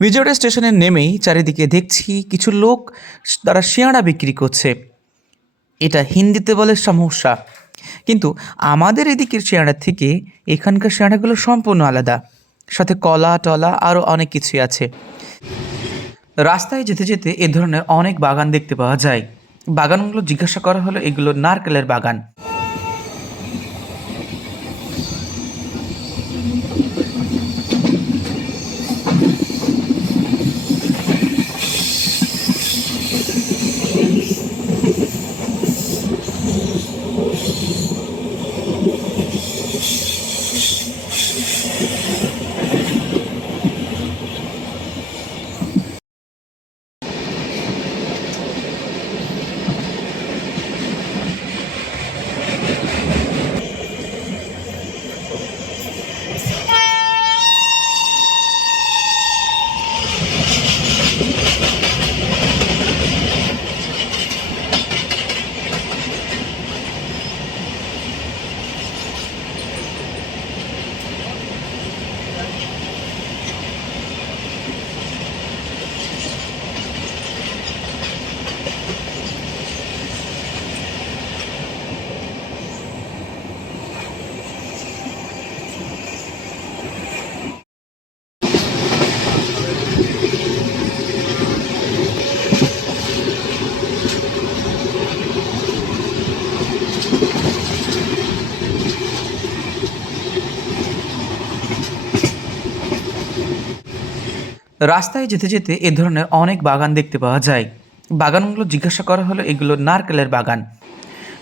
বিজয়ওয়াড়া স্টেশনে নেমেই চারিদিকে দেখছি কিছু লোক তারা শিয়াড়া বিক্রি করছে। এটা হিন্দিতে বলে সমস্যা কিন্তু আমাদের এদিকের শিয়াড়া থেকে এখানকার শিয়াড়াগুলো সম্পূর্ণ আলাদা। সাথে কলা, টলা আরও অনেক কিছুই আছে। রাস্তায় যেতে যেতে এ ধরনের অনেক বাগান দেখতে পাওয়া যায়। বাগানগুলো জিজ্ঞাসা করা হলো এগুলো নারকেলের বাগান। রাস্তায় যেতে যেতে এ ধরনের অনেক বাগান দেখতে পাওয়া যায়। বাগানগুলো জিজ্ঞাসা করা হলো, এগুলো নারকেলের বাগান?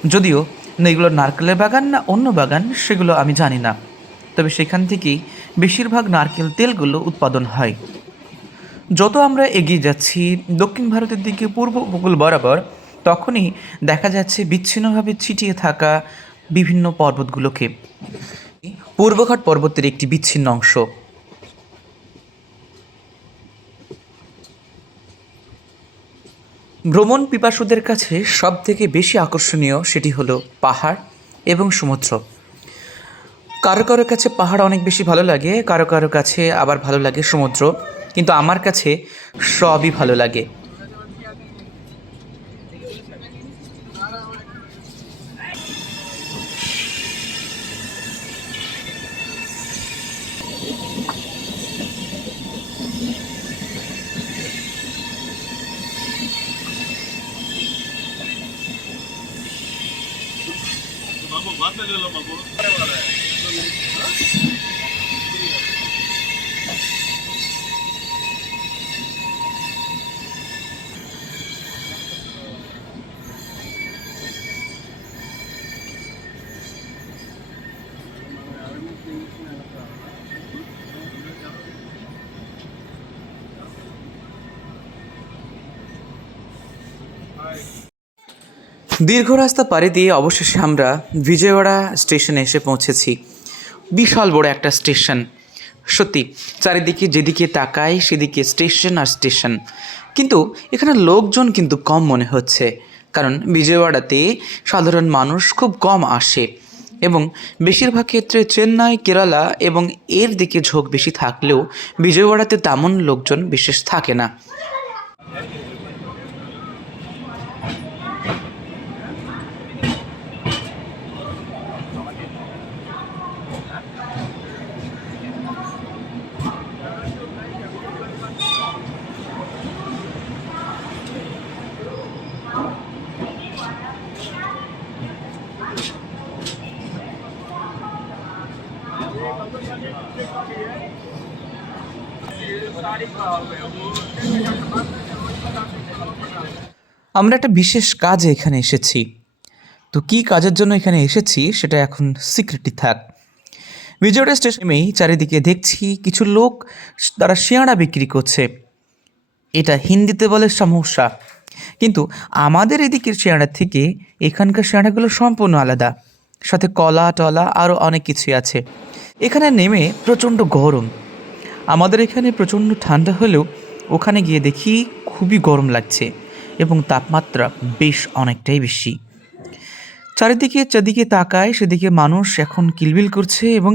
যদিও এগুলো নারকেলের বাগান না অন্য বাগান, সেগুলো আমি জানি না। তবে সেখান থেকেই বেশিরভাগ নারকেল তেলগুলো উৎপাদন হয়। যত আমরা এগিয়ে যাচ্ছি, দক্ষিণ ভারতের দিকে পূর্ব উপকূল বরাবর, তখনই দেখা যাচ্ছে বিচ্ছিন্নভাবে ছিটিয়ে থাকা বিভিন্ন পর্বতগুলোকে। পূর্বঘাট পর্বতের একটি বিচ্ছিন্ন অংশ। ভ্রমণ পিপাসুদের কাছে সব থেকে বেশি আকর্ষণীয় সেটি হলো পাহাড় এবং সমুদ্র। কারও কারও কাছে পাহাড় অনেক বেশি ভালো লাগে, কারও কারও কাছে আবার ভালো লাগে সমুদ্র, কিন্তু আমার কাছে সবই ভালো লাগে। తెలియదు మాకు Right. দীর্ঘ রাস্তা পাড়ি দিয়ে অবশেষে আমরা বিজয়ওয়াড়া স্টেশনে এসে পৌঁছেছি। বিশাল বড় একটা স্টেশন। সত্যি, চারিদিকে যেদিকে তাকায় সেদিকে স্টেশন আর স্টেশন। কিন্তু এখানে লোকজন কিন্তু কম মনে হচ্ছে, কারণ বিজয়ওয়াড়াতে সাধারণ মানুষ খুব কম আসে এবং বেশিরভাগ ক্ষেত্রে চেন্নাই, কেরালা এবং এর দিকে ঝোঁক বেশি থাকলেও বিজয়ওয়াড়াতে তেমন লোকজন বিশেষ থাকে না। আমরা একটা বিশেষ কাজে এখানে এসেছি। তো কী কাজের জন্য এখানে এসেছি সেটা এখন সিক্রেটই থাক। বিজয়টা স্টেশনেই চারিদিকে দেখছি কিছু লোক তারা শিয়াড়া বিক্রি করছে। এটা হিন্দিতে বলে সমস্যা কিন্তু আমাদের এদিকের শিয়াড়া থেকে এখানকার শিয়াড়াগুলো সম্পূর্ণ আলাদা। সাথে কলা, টলা আরও অনেক কিছুই আছে। এখানে নেমে প্রচণ্ড গরম। আমাদের এখানে প্রচণ্ড ঠান্ডা হলেও ওখানে গিয়ে দেখি খুবই গরম লাগছে এবং তাপমাত্রা বেশ অনেকটাই বেশি। চারিদিকে যেদিকে তাকায়, সেদিকে মানুষ এখন কিলবিল করছে এবং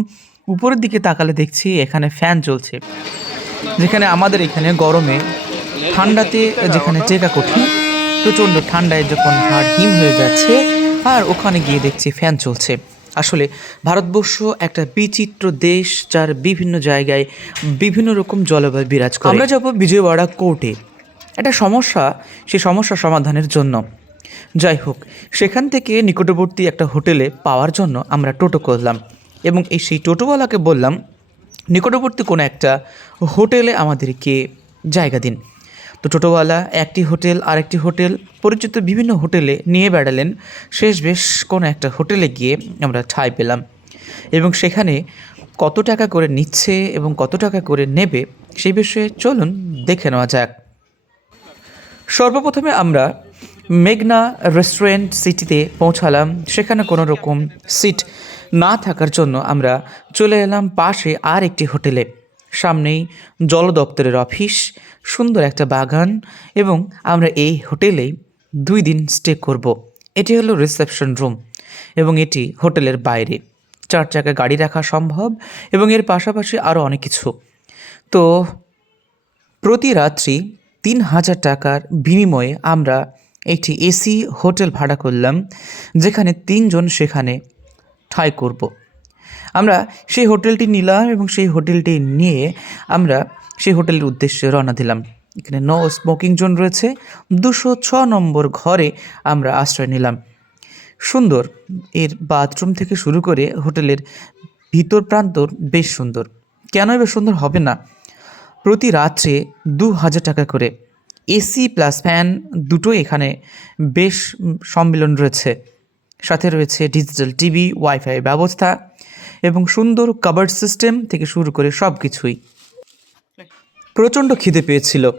উপরের দিকে তাকালে দেখছি এখানে ফ্যান চলছে যেখানে আমাদের এখানে গরমে ঠান্ডাতে যেখানে চেকা কঠিন, প্রচণ্ড ঠান্ডায় যখন হাড় হিম হয়ে যাচ্ছে আর ওখানে গিয়ে দেখছি ফ্যান চলছে। আসলে ভারতবর্ষ একটা বিচিত্র দেশ যার বিভিন্ন জায়গায় বিভিন্ন রকম জলবায়ু বিরাজ করে। আমরা যাব বিজয়ওয়াড়া কোর্টে। একটা সমস্যা সে সমস্যা সমাধানের জন্য। যাই হোক সেখান থেকে নিকটবর্তী একটা হোটেলে পাওয়ার জন্য আমরা টোটো করলাম এবং এই সেই টোটোওয়ালাকে বললাম নিকটবর্তী কোনো একটা হোটেলে আমাদেরকে জায়গা দিন। তো টোটোওয়ালা একটি হোটেল, আরেকটি হোটেল, পরিচিত বিভিন্ন হোটেলে নিয়ে বেড়ালেন। শেষ বেশ কোনো একটা হোটেলে গিয়ে আমরা ঠাঁই পেলাম এবং সেখানে কত টাকা করে নিচ্ছে এবং কত টাকা করে নেবে সেই বিষয়ে চলুন দেখে নেওয়া যাক। সর্বপ্রথমে আমরা মেঘনা রেস্টুরেন্ট সিটিতে পৌঁছালাম। সেখানে কোনো রকম সিট না থাকার জন্য আমরা চলে এলাম পাশে আর একটি হোটেলে। সামনেই জল দপ্তরের অফিস, সুন্দর একটা বাগান এবং আমরা এই হোটেলেই দুই দিন স্টে করব। এটি হলো রিসেপশন রুম এবং এটি হোটেলের বাইরে। চার চাকা গাড়ি রাখা সম্ভব এবং এর পাশাপাশি আরও অনেক কিছু। তো প্রতি রাত্রি তিন হাজার টাকার বিনিময়ে আমরা একটি এসি হোটেল ভাড়া করলাম, যেখানে তিনজন সেখানে ঠাঁই করব। আমরা সেই হোটেলটি নিলাম এবং সেই হোটেলটি নিয়ে আমরা সেই হোটেলের উদ্দেশ্যে রওনা দিলাম। এখানে নো স্মোকিং জোন রয়েছে। দুশো ছ নম্বর ঘরে আমরা আশ্রয় নিলাম। সুন্দর। এর বাথরুম থেকে শুরু করে হোটেলের ভিতর প্রান্তর বেশ সুন্দর। কেন এবার সুন্দর হবে না? প্রতি রাত্রে দু হাজার টাকা করে। এসি প্লাস ফ্যান দুটো এখানে বেশ সম্মিলন রয়েছে। সাথে রয়েছে ডিজিটাল টিভি ওয়াইফাই ব্যবস্থা। এবং সুন্দর কাভার্ড সিস্টেম থেকে শুরু করে সব কিছুই প্রচণ্ড খিদে পেয়েছিল।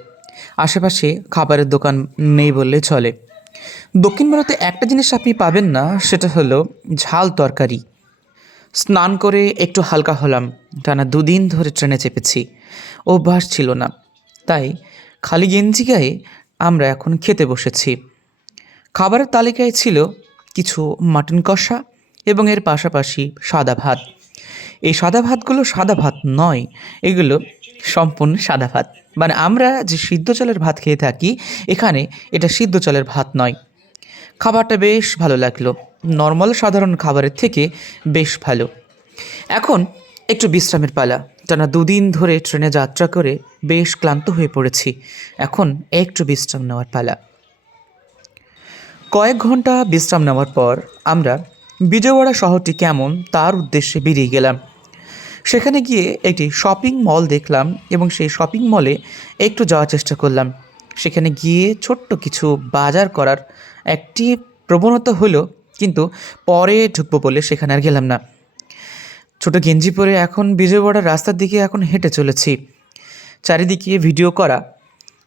আশেপাশে খাবারের দোকান নেই বললে চলে। দক্ষিণ ভারতে একটা জিনিস আপনি পাবেন না, সেটা হলো ঝাল তরকারি। স্নান করে একটু হালকা হলাম। টানা দুদিন ধরে ট্রেনে চেপেছি। অভ্যাস ছিল না। তাই খালি গেঞ্জি গায়ে আমরা এখন খেতে বসেছি। খাবারের তালিকায় ছিল কিছু মাটন কষা এবং এর পাশাপাশি সাদা ভাত। এই সাদা ভাতগুলো সাদা ভাত নয়, এগুলো সম্পূর্ণ সাদা ভাত। মানে আমরা যে সিদ্ধ চালের ভাত খেয়ে থাকি, এখানে এটা সিদ্ধ চালের ভাত নয়। খাবারটা বেশ ভালো লাগল। নর্মাল সাধারণ খাবারের থেকে বেশ ভালো। এখন একটু বিশ্রামের পালা। টানা দুদিন ধরে ট্রেনে যাত্রা করে বেশ ক্লান্ত হয়ে পড়েছি। এখন একটু বিশ্রাম নেওয়ার পালা। কয়েক ঘণ্টা বিশ্রাম নেওয়ার পর আমরা বিজয়ওয়াড়া শহরটি কেমন তার উদ্দেশ্যে বেরিয়ে গেলাম। সেখানে গিয়ে একটি শপিং মল দেখলাম এবং সেই শপিং মলে একটু যাওয়ার চেষ্টা করলাম। সেখানে গিয়ে ছোট্ট কিছু বাজার করার একটি প্রবণতা হলো, কিন্তু পরে ঢুকবো বলে সেখানে আর গেলাম না। ছোট গেঞ্জি পরে এখন বিজয়ওয়াড়ার রাস্তার দিকে এখন হেঁটে চলেছি। চারিদিকে ভিডিও করা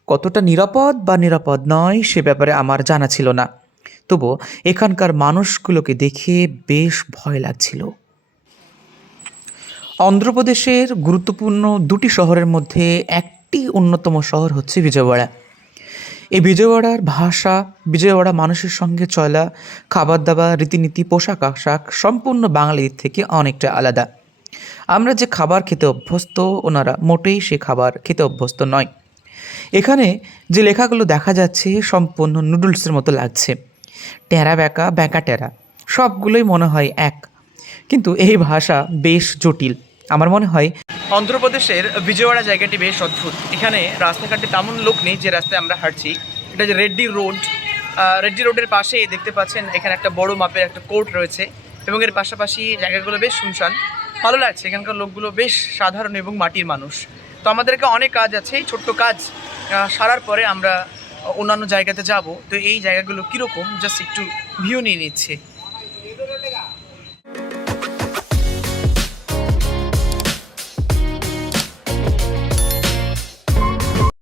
কতটা নিরাপদ বা নিরাপদ নয় সে ব্যাপারে আমার জানা ছিল না। তবু এখানকার মানুষগুলোকে দেখে বেশ ভয় লাগছিল। অন্ধ্রপ্রদেশের গুরুত্বপূর্ণ দুটি শহরের মধ্যে একটি অন্যতম শহর হচ্ছে বিজয়ওয়াড়া। এই বিজয়ওয়াড়ার ভাষা, বিজয়ওয়াড়া মানুষের সঙ্গে চলা খাবার দাবার রীতিনীতি, পোশাক আশাক সম্পূর্ণ বাঙালির থেকে অনেকটা আলাদা। আমরা যে খাবার খেতে অভ্যস্ত, ওনারা মোটেই সে খাবার খেতে অভ্যস্ত নয়। এখানে যে লেখাগুলো দেখা যাচ্ছে, সম্পূর্ণ নুডলসের মতো লাগছে। টেরা ব্যাকা ব্যাকা টেরা। সবগুলোই মনে হয় এক। কিন্তু এই ভাষা বেশ জটিল। আমার মনে হয় অন্ধ্রপ্রদেশের বিজয়ওয়াড়া জায়গাটি বেশ অদ্ভুত। এখানে রাস্তাঘাটে তেমন লোক নেই যে রাস্তায় আমরা হাঁটছি। এটা যে রেড্ডি রোড রেড্ডি রোডের পাশেই দেখতে পাচ্ছেন এখানে একটা বড় মাপের একটা কোর্ট রয়েছে এবং এর পাশাপাশি জায়গাগুলো বেশ শুনশান। ভালো লাগছে, এখানকার লোকগুলো বেশ সাধারণ এবং মাটির মানুষ। তো আমাদেরকে অনেক কাজ আছে। ছোট্ট কাজ সারার পরে আমরা অন্যান্য জায়গাতে যাব তো এই জায়গাগুলো কীরকম? জাস্ট একটু ভিউ নিয়ে নিচ্ছে।